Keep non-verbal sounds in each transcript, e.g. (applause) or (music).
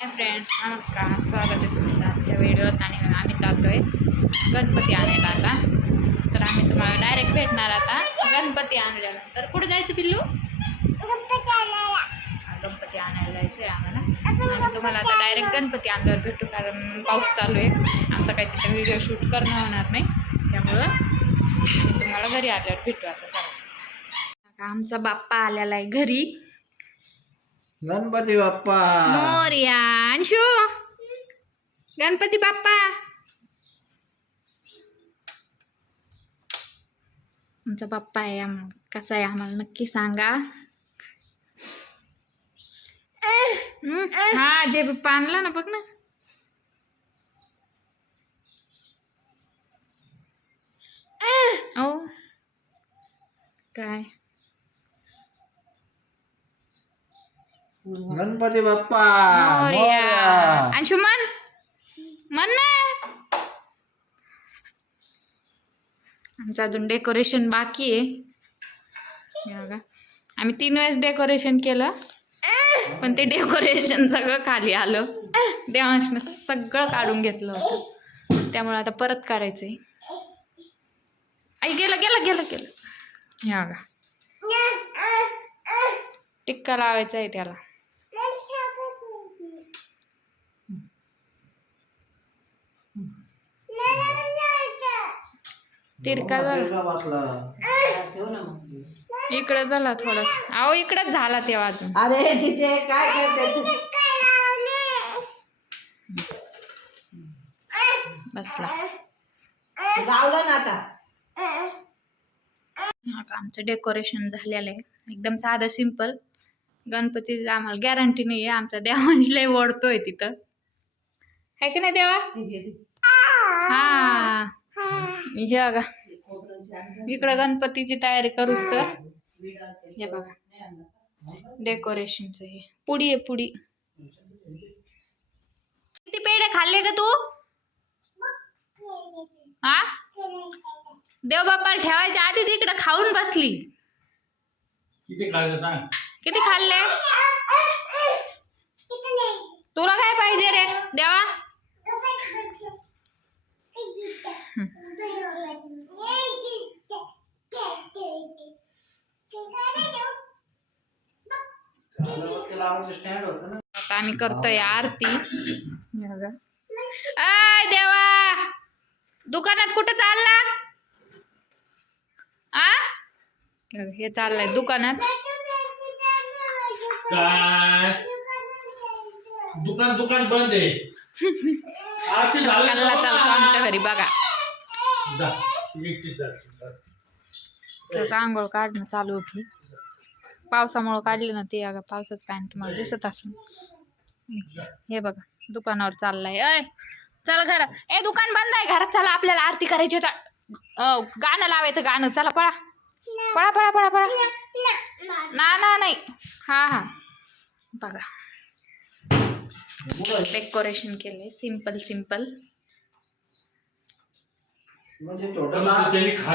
Hi friends नमस्कार. स्वागत आहे तुमचं आजच्या व्हिडिओत. आणि आम्ही चाललोय गणपती आणायला आता. तर आम्ही तुम्हाला डायरेक्ट भेटणार आता गणपती आणल्यानंतर. कुठे जायचं पिल्लू? गणपती आणायला. जायचं आहे आम्हाला. आणि तुम्हाला आता डायरेक्ट गणपती आणल्यावर भेटू कारण पाऊस चालू आहे. आमचा काही तिथं व्हिडिओ शूट करणं होणार नाही. त्यामुळं तुम्हाला घरी आल्यावर भेटू आता. आमचा बाप्पा आलेला आहे घरी. गणपती बाप्पा मोर्या अंशू गणपती बाप्पा आमचा बाप्पा आहे आम कसा आहे आम्हाला नक्की सांगा हम्म, हा जे बाप्पा आणला ना बघ ना ओ काय गणपती बाप्पा मोरया. मन ना. आमचं अजून डेकोरेशन बाकी आहे. हे बघा. आम्ही तीन वेळेस डेकोरेशन केलं पण ते डेकोरेशन सगळं खाली आलं. देवांशनं सगळं काढून घेतलं होतं. त्यामुळे आता परत करायचं आहे आई गेलं गेलं गेलं गेलं. हे बघा. टिक्का लावायचा आहे त्याला. तिरका झाला इकडे झाला थोडस. अहो इकडेच झाला तेव्हा अजून. अरे तिथे काय करते बसला. लावलं ना आता. आमचं डेकोरेशन झालेलं आहे. एकदम साधं सिंपल गणपती आम्हाला गॅरंटी नाही आहे आमचा देवांश लय ओढतोय तिथं. आहे की नाही देवा? हा. हे बघा. इकडं गणपतीची तयारी करूच तर. हे बघा. डेकोरेशनचं हे. पुडी आहे पुडी. किती पेढे खाल्ले का तू? हा? देव बाप्पाला ठेवायच्या आधीच इकडे खाऊन बसली. किती खायचं सांग. किती खाल्ले? तुला काय पाहिजे रे? देवा गणपती लावायचं स्टँड होतं ना आता आम्ही करतोय आरती. बघा. आय देवा! दुकानात कुठं चालला? आ? हे बघा, हे चाललंय दुकानात. दुकान दुकान बंद आहे. (laughs) आरती झाली कल्ला चालतो आमच्या घरी बघा. रांगोळ काढणं चालू होती. पावसामुळं काढली ना ते अगं पावसाचं पॅन तुम्हाला दिसत असून हे बघा दुकानावर चाललाय. अय चला घरा ए दुकान बंद आहे घरात. चला आपल्याला आरती करायची होता. गाणं लावायचं गाणं. चला पळा. पळा पळा पळा पळा. ना ना नाही. हा हा. बघा. डेकोरेशन केलंय. सिंपल म्हणजे सिंपल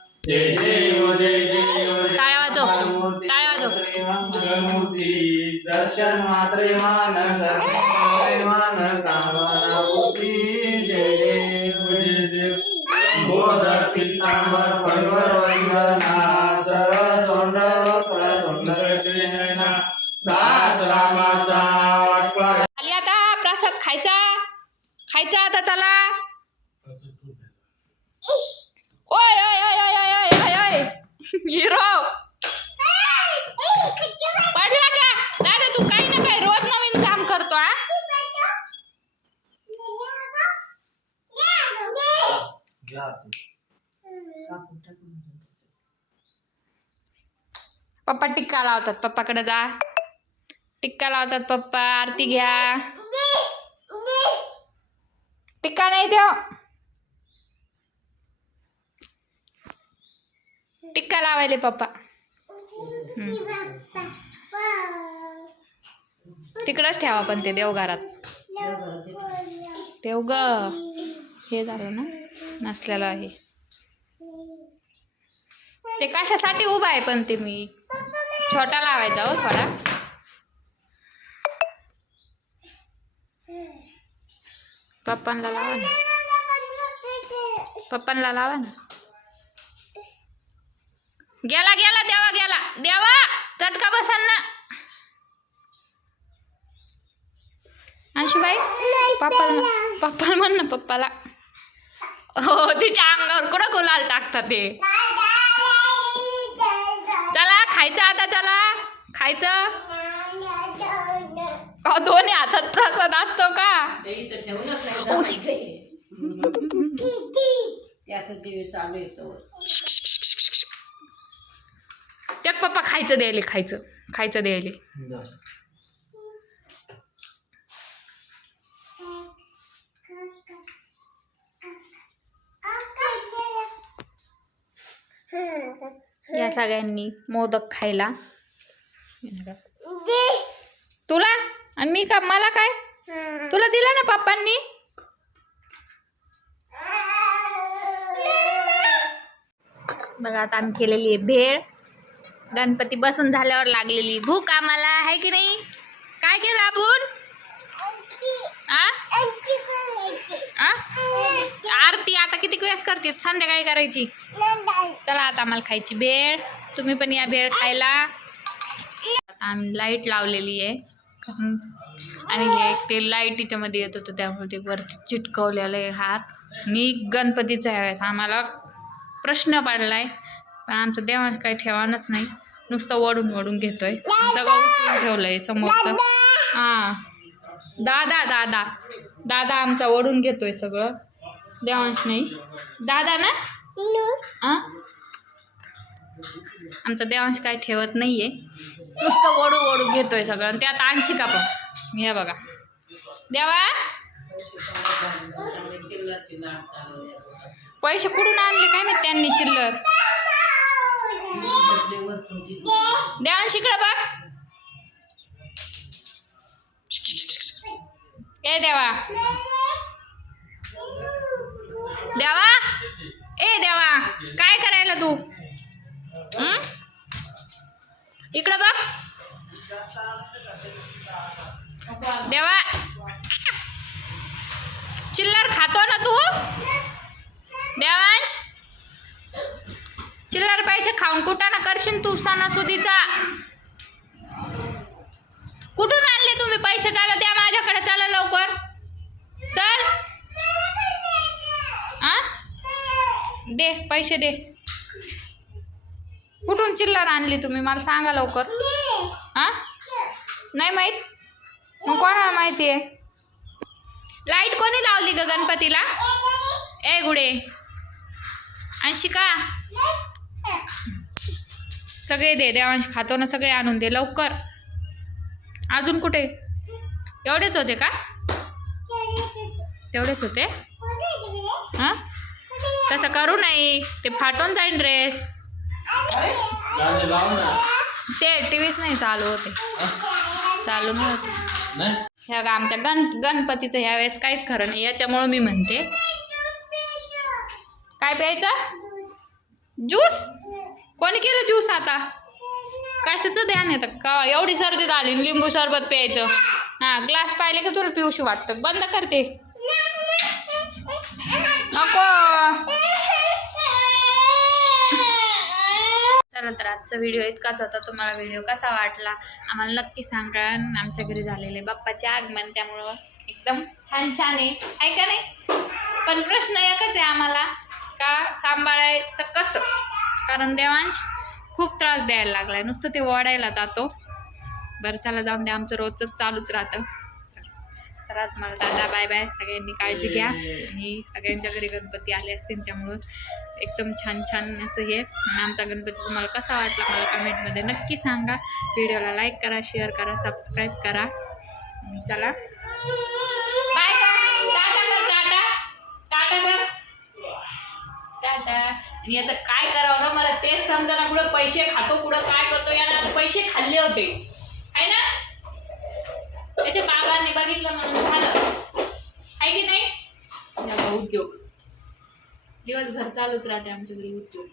आली आता प्रसाद खायचा? खायचा आता चला. ओय ओय ओय ओय ओय ओय ओय ओय. हिरो. पडला का? दादा तू काही ना काही रोज नवीन काम करतो हा? पप्पा टिक्का लावतात. पप्पाकडे जा. टिक्का लावतात पप्पा आरती घ्या. टिक्का नाही देव. टिक्का लावायले पप्पा. तिकडंच ठेवा पण ते देवघरात. देव ग. हे झालं ना नसलेलं आहे. ते कशासाठी उभा आहे पण ते मी? छोटा लावायचा हो थोडा. पप्पांना लावा ना पप्पांना लावा ना गेला गेला देवा गेला देवा चटका बसान ना अंशुबाई पप्पाला पप्पाला म्हण ना पप्पाला हो तिच्या अंगावर कुठं गुलाल टाकतात ते चला खायचं आता चला खायचं दोन्ही हातात प्रसाद असतो इथं दिवे चालू येतो त्या पप्पा खायचं द्यायले खायचं. खायचं द्यायले. या सगळ्यांनी मोदक खायला. तुला? आणि मी का? मला काय? तुला दिला ना पप्पांनी? बघा आता आम्ही केलेली आहे भेळ. गणपती बसून झाल्यावर लागलेली भूक आम्हाला आहे की नाही? काय केलं आपण आ? आरती आता किती वेळेस करते संध्याकाळी करायची. चला आता आम्हाला खायची भेळ. तुम्ही पण या भेळ खायला. आता आम्ही लाइट लावलेली आहे. आणि हे ते लाइटमध्ये येत होतं त्यामुळे ते वरती चिटकवलेलं आहे हार आणि गणपतीचा यावेळेस. आम्हाला प्रश्न पडलाय पण आमचं देवांश काही ठेवानच नाही. नुसतं वडून वडून घेतोय. सगळं उचलून ठेवलंय समोरचं. हां. दादा दादा. दादा आमचा ओढून घेतोय सगळं. देवांश नाही. दादा ना? आ? आमचा देवांश काय ठेवत नाहीये. नुसतं ओढू ओढू घेतोय सगळं. आणि त्यात अंशिका पण. हे बघा. देवा. पैसे कुठून आणले? काय माहीत त्यांनी चिल्लर? देवांश शिकडं बघ. ए देवा. देवा. ए देवा. काय करायला तू? इकडं बघ. देवा. चिल्लर खातो ना तू? देवांश. चिल्लर पैसे खाऊन कुठं ना करशील तू सणासुदीचा? कुठून आणले तुम्ही पैसे? चालू द्या माझ्याकडे चला लवकर. चल. आ? दे पैसे दे. कुठून चिल्लर आणली तुम्ही? मला सांगा लवकर. हा नाही माहीत. मग कोणाला माहिती आहे? लाइट कोणी लावली ग गणपतीला? ए गुडे. अंशिका. सगळे दे देवांश खातो ना सगळे आणून दे लवकर. अजून कुठे? एवढेच होते का? तेवढेच होते? हां? तसं करू नाही. ते फाटून जाईल ड्रेस ते टी व्हीच नाही चालू होते. चालू नाही होते नाही ह्या आमच्या गण गणपतीचं ह्या वेळेस काहीच खरं नाही. याच्यामुळं मी म्हणते काय प्यायचं? ज्यूस? कोणी केलं ज्यूस आता? काय सुद्धा ध्यान येतं का एवढी सर्दी झाली लिंबू सरबत प्यायचं. हां ग्लास पाहिले का तुला पिऊशी वाटतं. बंद करते चला तर आजचा व्हिडिओ इतकाच होता. तुम्हाला व्हिडिओ कसा वाटला? आम्हाला नक्की सांगा. आमच्या घरी झालेले बाप्पाचे आगमन त्यामुळं एकदम छान छान आहे. आहे का नाही? पण प्रश्न एकच आहे आम्हाला का सांभाळायचं कसं? कारण देवांश खूप त्रास द्यायला लागलाय. नुसतं ते ओढायला जातो. बरं चला जाऊन द्या आमचं रोजच चालूच राहतं. चला मला दादा बाय बाय. सगळ्यांनी काळजी घ्या. आणि सगळ्यांच्या घरी गणपती आले असतील त्यामुळं एकदम छान छान असं हे. आणि आमचा गणपती तुम्हाला कसा वाटला मला कमेंटमध्ये नक्की सांगा. व्हिडिओला लाईक करा शेअर करा सबस्क्राईब करा. चला. बाय टाटा कर टाटा. टाटा कर. टाटा. आणि याचं काय करावं ना मला तेच समजा ना कुठं पैसे खातो कुठं काय करतो यानं पैसे खाल्ले होते. सांगितलं म्हणून झालं. आहे की नाही? उद्योग. दिवसभर चालूच राहते आमच्या घरी उद्योग.